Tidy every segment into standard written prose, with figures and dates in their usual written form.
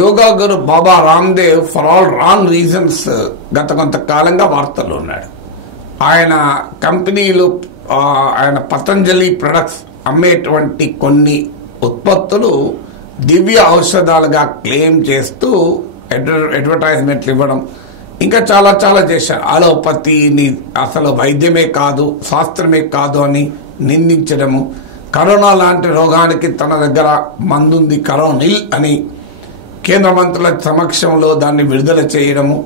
Yoga Guru Baba Ramdev for all wrong reasons గత కొంతకాలంగా వార్తల్లో ఉన్నాడు. ఆయన కంపెనీలు ఆయన పతంజలి ప్రొడక్ట్స్ అమ్మేటువంటి కొన్ని ఉత్పత్తులు దివ్య ఔషధాలుగా క్లెయిమ్ చేస్తూ అడ్వర్టైజ్మెంట్లు ఇవ్వడం, ఇంకా చాలా చాలా చేశారు. అలోపతిని అసలు వైద్యమే కాదు, శాస్త్రమే కాదు అని నిందించడము, కరోనా లాంటి రోగానికి తన దగ్గర మందుంది కరోనిల్ అని కేంద్ర మంత్రుల సమక్షంలో దాన్ని విడుదల చేయడము,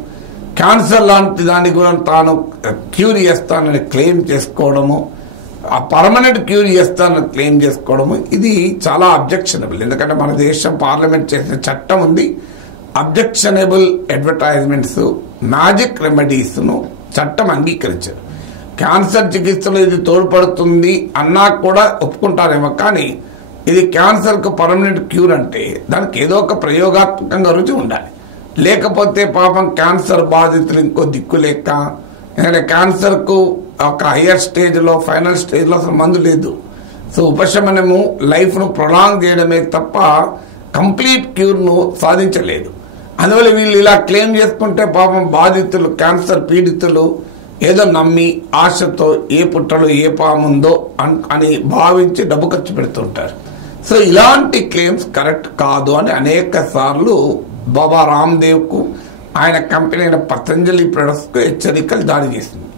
క్యాన్సర్ లాంటి దాన్ని కూడా తాను క్యూర్ చేస్తానని క్లెయిమ్ చేసుకోవడము, ఆ పర్మనెంట్ క్యూర్ చేస్తానని క్లెయిమ్ చేసుకోవడము, ఇది చాలా అబ్జెక్షనబుల్. ఎందుకంటే మన దేశం పార్లమెంట్ చేసిన చట్టం ఉంది, అబ్జెక్షనబుల్ అడ్వర్టైజ్మెంట్స్, మ్యాజిక్ రెమెడీస్ను చట్టం అంగీకరించారు. క్యాన్సర్ చికిత్సలో ఇది తోడ్పడుతుంది అన్నా కూడా ఒప్పుకుంటారేమో, కానీ ఇది క్యాన్సర్కు పర్మనెంట్ క్యూర్ అంటే దానికి ఏదో ఒక ప్రయోగాత్మకంగా రుచి ఉండాలి. లేకపోతే పాపం క్యాన్సర్ బాధితులు ఇంకో దిక్కు లేక, ఎందుకంటే క్యాన్సర్కు ఒక హయ్యర్ స్టేజ్లో ఫైనల్ స్టేజ్లో అసలు మందు లేదు. సో ఉపశమనము లైఫ్ను ప్రొలాంగ్ చేయడమే తప్ప కంప్లీట్ క్యూర్ను సాధించలేదు. అందువల్ల వీళ్ళు ఇలా క్లెయిమ్ చేసుకుంటే పాపం బాధితులు, క్యాన్సర్ పీడితులు ఏదో నమ్మి ఆశతో ఏ పుట్టలో ఏ పాముందో అని భావించి డబ్బు ఖర్చు పెడుతుంటారు. సో ఇలాంటి క్లెయిమ్స్ కరెక్ట్ కాదు అని అనేక సార్లు బాబా రామ్దేవ్కు ఆయన కంపెనీ అయిన పతంజలి ప్రొడక్ట్స్కు హెచ్చరికలు జారీ చేసింది.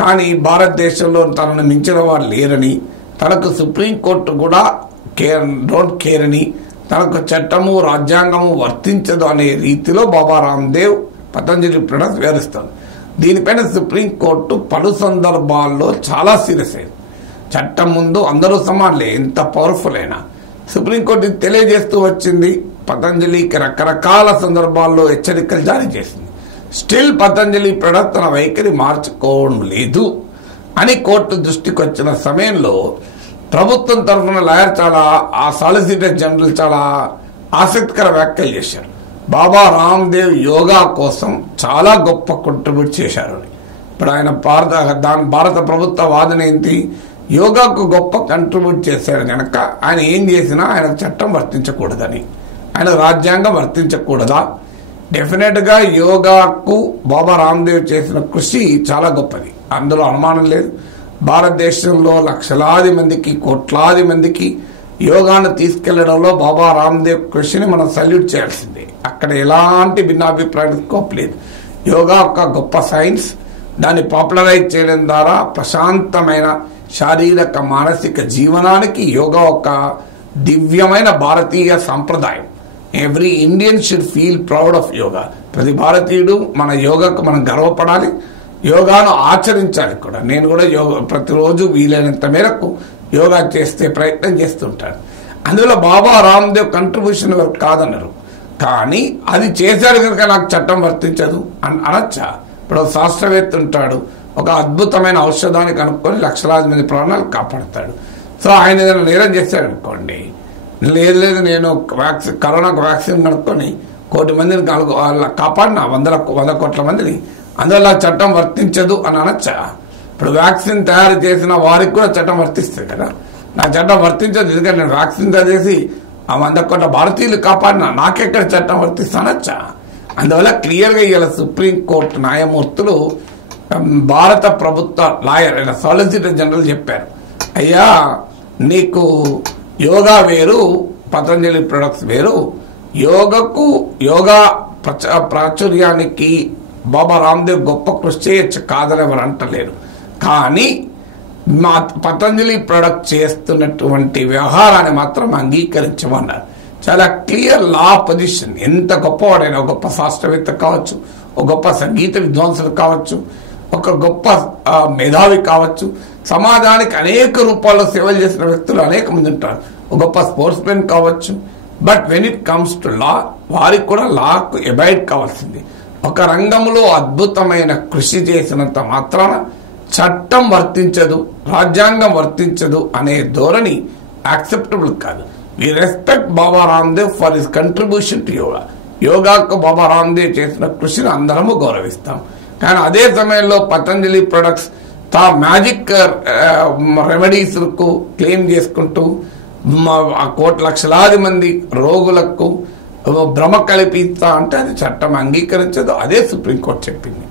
కానీ భారతదేశంలో తనను మించిన వారు లేరని, తనకు సుప్రీంకోర్టు కూడా డోంట్ కేర్ అని, తనకు చట్టము రాజ్యాంగము వర్తించదు అనే రీతిలో బాబా రామ్దేవ్ పతంజలి ప్రొడక్ట్స్ వివరిస్తారు. దీనిపైన సుప్రీంకోర్టు పలు సందర్భాల్లో చాలా సీరియస్ అయింది. చట్టం ముందు అందరూ సమానులే, ఎంత పవర్ఫుల్ అయినా. సుప్రీంకోర్టు తెలియజేస్తూ వచ్చింది, పతంజలికి రకరకాల సందర్భాల్లో హెచ్చరికలు జారీ చేసింది. స్టిల్ పతంజలి ప్రొడక్ట్ తన వైఖరి మార్చుకోవడం లేదు అని కోర్టు దృష్టికి వచ్చిన సమయంలో ప్రభుత్వం తరఫున లాయర్ ఆ సాలిసిటర్ జనరల్ చాలా ఆసక్తికర వ్యాఖ్యలు చేశారు. బాబా రామ్దేవ్ యోగా కోసం చాలా గొప్ప కాంట్రిబ్యూట్ చేశారు. ఇప్పుడు ఆయన భారత ప్రభుత్వ వాదన ఏంటి? యోగాకు గొప్ప కంట్రిబ్యూట్ చేశాడు కనుక ఆయన ఏం చేసినా ఆయనకు చట్టం వర్తించకూడదని, ఆయన రాజ్యాంగం వర్తించకూడదా? డెఫినెట్ గా యోగాకు బాబా రామ్దేవ్ చేసిన కృషి చాలా గొప్పది, అందులో అనుమానం లేదు. భారతదేశంలో లక్షలాది మందికి, కోట్లాది మందికి యోగాను తీసుకెళ్లడంలో బాబా రామ్దేవ్ కృషిని మనం సల్యూట్ చేయాల్సిందే. అక్కడ ఎలాంటి భిన్నాభిప్రాయం స్కోప్ లేదు. యోగా ఒక గొప్ప సైన్స్, దాన్ని పాపులరైజ్ చేయడం ద్వారా ప్రశాంతమైన శారీరక మానసిక జీవనానికి యోగా ఒక దివ్యమైన భారతీయ సంప్రదాయం. Every Indian should feel proud of yoga. ప్రతి భారతీయుడు మన యోగాకు మనం గర్వపడాలి, యోగాను ఆచరించాలి కూడా. నేను కూడా యోగా ప్రతిరోజు వీలైనంత మేరకు యోగా చేస్తే ప్రయత్నం చేస్తుంటాను. అందువల్ల బాబా రామ్దేవ్ కంట్రిబ్యూషన్ వరకు కాదన్నారు, కానీ అది చేశారు కనుక నాకు చట్టం వర్తించదు అనొచ్చా? ఇప్పుడు శాస్త్రవేత్త ఉంటాడు, ఒక అద్భుతమైన ఔషధాన్ని కనుక్కొని లక్షలాది మంది ప్రాణాలు కాపాడతాడు. సో ఆయన ఏదైనా నేరం చేశాడు అనుకోండి, లేదు నేను కరోనాకు వ్యాక్సిన్ కనుక్కొని 1 కోటి మందిని కాపాడిన 100 కోట్ల మందిని, అందువల్ల చట్టం వర్తించదు అని అనొచ్చా? ఇప్పుడు వ్యాక్సిన్ తయారు చేసిన వారికి కూడా చట్టం వర్తిస్తుంది కదా. నా చట్టం వర్తించదు ఎందుకంటే నేను వ్యాక్సిన్ తయారు చేసి 100 కోట్ల భారతీయులు కాపాడినా నాకెక్కడ చట్టం వర్తిస్తానొచ్చా? అందువల్ల క్లియర్గా ఇలా సుప్రీంకోర్టు న్యాయమూర్తులు భారత ప్రభుత్వ లాయర్ అయిన సాలిసిటర్ జనరల్ చెప్పారు, అయ్యా నీకు యోగా వేరు, పతంజలి ప్రొడక్ట్స్ వేరు. యోగా ప్రాచుర్యానికి బాబా రామ్దేవ్ గొప్ప కృషి చేయొచ్చు, కాదని ఎవరు అంటలేరు. కానీ మా పతంజలి ప్రొడక్ట్ చేస్తున్నటువంటి వ్యవహారాన్ని మాత్రం అంగీకరించమన్నారు. చాలా క్లియర్ లా పొజిషన్. ఎంత గొప్పవాడైనా, ఒక గొప్ప శాస్త్రవేత్త కావచ్చు, ఒక గొప్ప సంగీత విద్వాంసులు కావచ్చు, ఒక గొప్ప మేధావి కావచ్చు, సమాజానికి అనేక రూపాల్లో సేవలు చేసిన వ్యక్తులు అనేక మంది ఉంటారు, ఒక గొప్ప స్పోర్ట్స్ మెన్ కావచ్చు. But when it comes to law, వారికి కూడా లాకు అబైడ్ కావాల్సింది. ఒక రంగంలో అద్భుతమైన కృషి చేసినంత మాత్రాన చట్టం వర్తించదు, రాజ్యాంగం వర్తించదు అనే ధోరణి యాక్సెప్టబుల్ కాదు. We respect Baba Ramdev for his contribution to yoga. యోగాకు బాబా రామ్దేవ్ చేసిన కృషిని అందరము గౌరవిస్తాం. కానీ అదే సమయంలో పతంజలి ప్రొడక్ట్స్ మ్యాజిక్ రెమెడీస్ కు క్లెయిమ్ చేసుకుంటూ లక్షలాది మంది రోగులకు భ్రమ కల్పిస్తా అంటే అది చట్టం అంగీకరించదు. అదే సుప్రీంకోర్టు చెప్పింది.